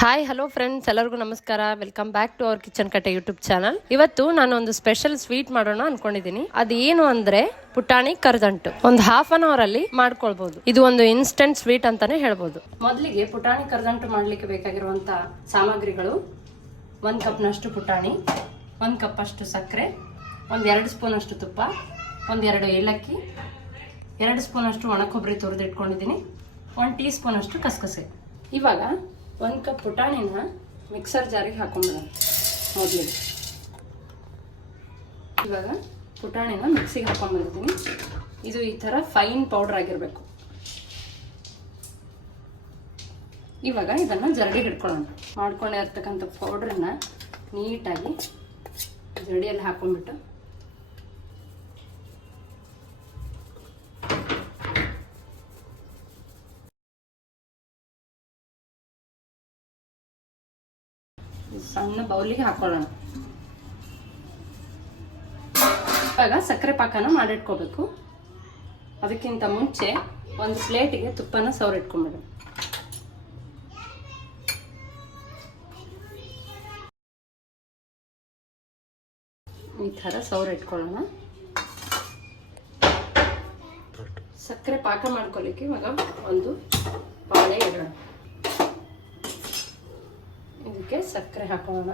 Hi hello friends ಎಲ್ಲರಿಗೂ ನಮಸ್ಕಾರ. Welcome back to our kitchen Katte YouTube channel ಇವತ್ತು ನಾನು ಒಂದು ಸ್ಪೆಷಲ್ ಸ್ವೀಟ್ ಮಾಡೋಣ ಅನ್ಕೊಂಡಿದ್ದೀನಿ ಅದೇನು ಅಂದ್ರೆ ಪುಟಾಣಿ ಕರ್ದಂಟು. ಒಂದು ಹಾಫ್ ಅನ್ ಅವರ್ ಅಲ್ಲಿ ಮಾಡ್ಕೊಳ್ಬಹುದು ಇದು ಒಂದು ಇನ್ಸ್ಟೆಂಟ್ ಸ್ವೀಟ್ ಅಂತಾನೆ ಹೇಳ್ಬೋದು. ಮೊದಲಿಗೆ ಪುಟಾಣಿ ಕರ್ದಂಟು ಮಾಡ್ಲಿಕ್ಕೆ ಬೇಕಾಗಿರುವಂತ ಸಾಮಗ್ರಿಗಳು ಒಂದು ಕಪ್ನಷ್ಟು ಪುಟಾಣಿ, ಒಂದ್ ಕಪ್ ಅಷ್ಟು ಸಕ್ಕರೆ, ಒಂದ್ ಎರಡು ಸ್ಪೂನ್ ಅಷ್ಟು ತುಪ್ಪ ಒಂದೆರಡು ಏಲಕ್ಕಿ, ಎರಡು ಸ್ಪೂನ್ ಅಷ್ಟು ಒಣ ಕೊಬ್ಬರಿ ತುರಿದು ಇಟ್ಕೊಂಡಿದ್ದೀನಿ ಒಂದು ಟೀ ಸ್ಪೂನ್ ಅಷ್ಟು ಕಸಕಸೆ. ಇವಾಗ ಒಂದು ಕಪ್ ಪುಟಾಣಿನ ಮಿಕ್ಸರ್ ಜಾರಿಗೆ ಹಾಕೊಂಡ್ಬಿಡೋಣ. ಮೊದಲಿಗೆ ಇವಾಗ ಪುಟಾಣಿನ ಮಿಕ್ಸಿಗೆ ಹಾಕೊಂಡ್ಬಂದಿದ್ದೀನಿ ಇದು ಈ ಥರ ಫೈನ್ ಪೌಡ್ರ್ ಆಗಿರಬೇಕು. ಇವಾಗ ಇದನ್ನು ಜರಡಿ ಹಿಡ್ಕೊಳ್ಳೋಣ. ಮಾಡ್ಕೊಂಡಿರ್ತಕ್ಕಂಥ ಪೌಡ್ರನ್ನ ನೀಟಾಗಿ ಜರಡಿಯಲ್ಲಿ ಹಾಕೊಂಡ್ಬಿಟ್ಟು ಸಣ್ಣ ಬೌಲಿಗೆ ಹಾಕೊಳ್ಳೋಣ. ಇವಾಗ ಸಕ್ಕರೆ ಪಾಕನ ಮಾಡಿಟ್ಕೋಬೇಕು. ಅದಕ್ಕಿಂತ ಮುಂಚೆ ಒಂದು ಪ್ಲೇಟಿಗೆ ತುಪ್ಪನ ಸವರಿಟ್ಕೊಂಬಿಡೋಣ ಈ ಥರ ಸವರಿಟ್ಕೊಳ್ಳೋಣ. ಸಕ್ಕರೆ ಪಾಕ ಮಾಡ್ಕೊಳ್ಳಿಕ್ಕೆ ಇವಾಗ ಒಂದು ಪಾಳೆ ಇಡೋಣ. ಇದಕ್ಕೆ ಸಕ್ಕರೆ ಹಾಕೋಣ.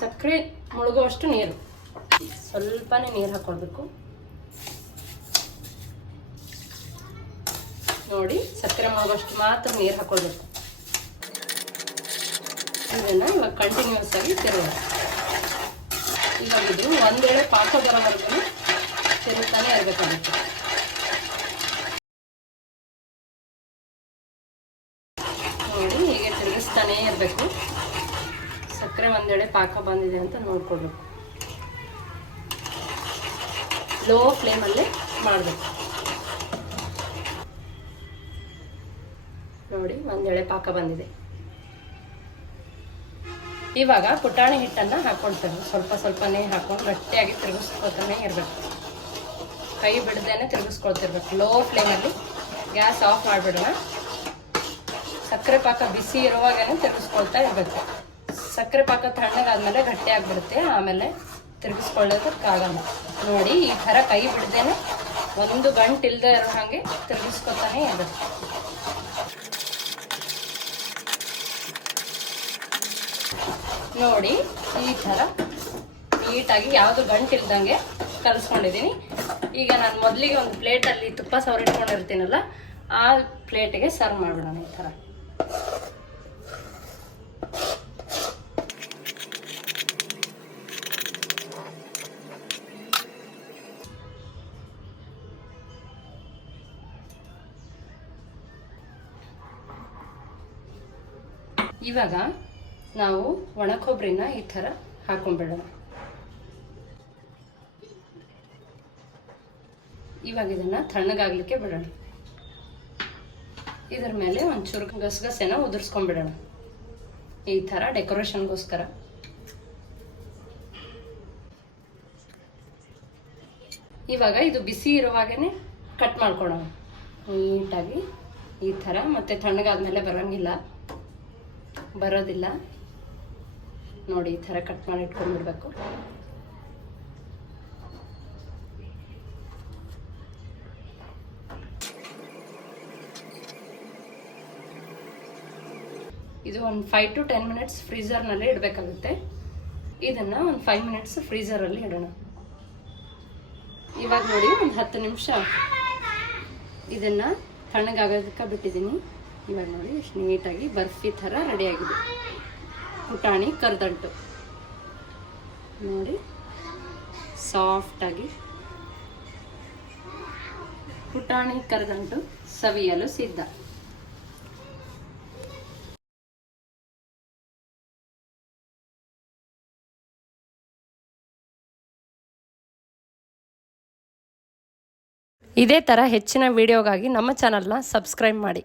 ಸಕ್ಕರೆ ಮುಳುಗುವಷ್ಟು ನೀರು. ಸ್ವಲ್ಪನೇ ನೀರು ಹಾಕೊಳ್ಬೇಕು. ನೋಡಿ, ಸಕ್ಕರೆ ಮುಳುಗುವಷ್ಟು ಮಾತ್ರ ನೀರು ಹಾಕೊಳ್ಬೇಕು. ಇದನ್ನು ಇವಾಗ ಕಂಟಿನ್ಯೂಸ್ ಆಗಿ ತಿರುಗ ಇವಾಗಿದ್ರು ಇದು ಒಂದ್ ವೇಳೆ ಪಾಕ ಬರೋವರೆಗೂ ತಿರುತ್ತಾನೆ ಇರಬೇಕಾಗುತ್ತೆ ನೋಡಿ ಹೀಗೆ ತಿರುಗಿಸ್ತಾನೇ ಇರಬೇಕು. ಸಕ್ಕರೆ ಒಂದೆಡೆ ಪಾಕ ಬಂದಿದೆ ಅಂತ ನೋಡ್ಕೊಳ್ಬೇಕು ಲೋ ಫ್ಲೇಮಲ್ಲೇ ಮಾಡಬೇಕು. ನೋಡಿ ಒಂದೆಳೆ ಪಾಕ ಬಂದಿದೆ. ಇವಾಗ ಪುಟಾಣಿ ಹಿಟ್ಟನ್ನು ಹಾಕ್ಕೊಳ್ತೇವೆ ಸ್ವಲ್ಪ ಸ್ವಲ್ಪನೇ ಹಾಕೊಂಡು ಗಟ್ಟಿಯಾಗಿ ತಿರುಗಿಸ್ಕೊತಾನೆ ಇರಬೇಕು. ಕೈ ಬಿಡದೇನೆ ತಿರುಗಿಸ್ಕೊಳ್ತಿರ್ಬೇಕು. ಲೋ ಫ್ಲೇಮಲ್ಲಿ ಗ್ಯಾಸ್ ಆಫ್ ಮಾಡಿಬಿಡೋಣ. ಸಕ್ಕರೆ ಪಾಕ ಬಿಸಿ ಇರುವಾಗೇನೆ ತಿರುಗಿಸ್ಕೊಳ್ತಾ ಇರಬೇಕು. ಸಕ್ಕರೆ ಪಾಕ ತಣ್ಣಗಾದ್ಮೇಲೆ ಗಟ್ಟಿ ಆಗಿಬಿಡುತ್ತೆ ಆಮೇಲೆ ತಿರುಗಿಸ್ಕೊಳ್ಳೋದಕ್ಕಾಗಲ್ಲ ನೋಡಿ, ಈ ಥರ ಕೈ ಬಿಡ್ದೇನೆ ಒಂದು ಗಂಟೆ ಇಲ್ಲದೆ ಇರೋ ಹಾಗೆ ತಿರುಗಿಸ್ಕೊತಾನೆ ಇರಬೇಕು ನೋಡಿ, ಈ ಥರ ನೀಟಾಗಿ ಯಾವುದು ಗಂಟು ಇಲ್ದಂಗೆ ಕಲಿಸ್ಕೊಂಡಿದ್ದೀನಿ. ಈಗ ನಾನು ಮೊದಲಿಗೆ ಒಂದು ಪ್ಲೇಟಲ್ಲಿ ತುಪ್ಪ ಸವರಿಟ್ಕೊಂಡಿರ್ತೀನಲ್ಲ, ಆ ಪ್ಲೇಟಿಗೆ ಸರ್ವ್ ಮಾಡಿಬಿಡೋಣ ಈ ಥರ. ಇವಾಗ ನಾವು ಒಣ ಕೊಬ್ಬರಿನ ಈ ಥರ ಹಾಕೊಂಡ್ಬಿಡೋಣ. ಇವಾಗ ಇದನ್ನ ತಣ್ಣಗಾಗ್ಲಿಕ್ಕೆ ಬಿಡೋಣ. ಇದರ ಮೇಲೆ ಒಂಚೂರು ಗಸಗಸೆನ ಉದುರ್ಸ್ಕೊಂಡ್ಬಿಡೋಣ. ಈ ಥರ ಡೆಕೋರೇಷನ್ಗೋಸ್ಕರ. ಇವಾಗ ಇದು ಬಿಸಿ ಇರುವಾಗನೇ ಕಟ್ ಮಾಡ್ಕೊಳ್ಳೋಣ. ನೀಟಾಗಿ ಈ ಥರ, ಮತ್ತೆ ತಣ್ಣಗಾದ್ಮೇಲೆ ಬರೋಂಗಿಲ್ಲ. ಬರೋದಿಲ್ಲ. ನೋಡಿ, ಈ ಥರ ಕಟ್ ಮಾಡಿ ಇಟ್ಕೊಂಡ್ಬಿಡ್ಬೇಕು ಇದು ಒಂದು ಫೈವ್ ಟು ಟೆನ್ ಮಿನಿಟ್ಸ್ ಫ್ರೀಝರ್ನಲ್ಲಿ ಇಡಬೇಕಾಗುತ್ತೆ. ಇದನ್ನು ಒಂದು ಫೈವ್ ಮಿನಿಟ್ಸ್ ಫ್ರೀಝರಲ್ಲಿ ಇಡೋಣ. ಇವಾಗ ನೋಡಿ ಒಂದು ಹತ್ತು ನಿಮಿಷ. ಇದನ್ನು ತಣ್ಣಗಾಗೋದಕ್ಕೆ ಬಿಟ್ಟಿದ್ದೀನಿ. ಇವಾಗ ನೋಡಿ ಎಷ್ಟು ನೀಟಾಗಿ ಬರ್ಫಿ ಥರ ರೆಡಿಯಾಗಿದೆ ಪುಟಾಣಿ ಕರ್ದಂಟು. ನೋಡಿ ಸಾಫ್ಟಾಗಿ ಪುಟಾಣಿ ಕರ್ದಂಟು ಸವಿಯಲು ಸಿದ್ಧ. ಇದೇ ಥರ ಹೆಚ್ಚಿನ ವಿಡಿಯೋಗಾಗಿ ನಮ್ಮ ಚಾನಲ್ನ ಸಬ್ಸ್ಕ್ರೈಬ್ ಮಾಡಿ.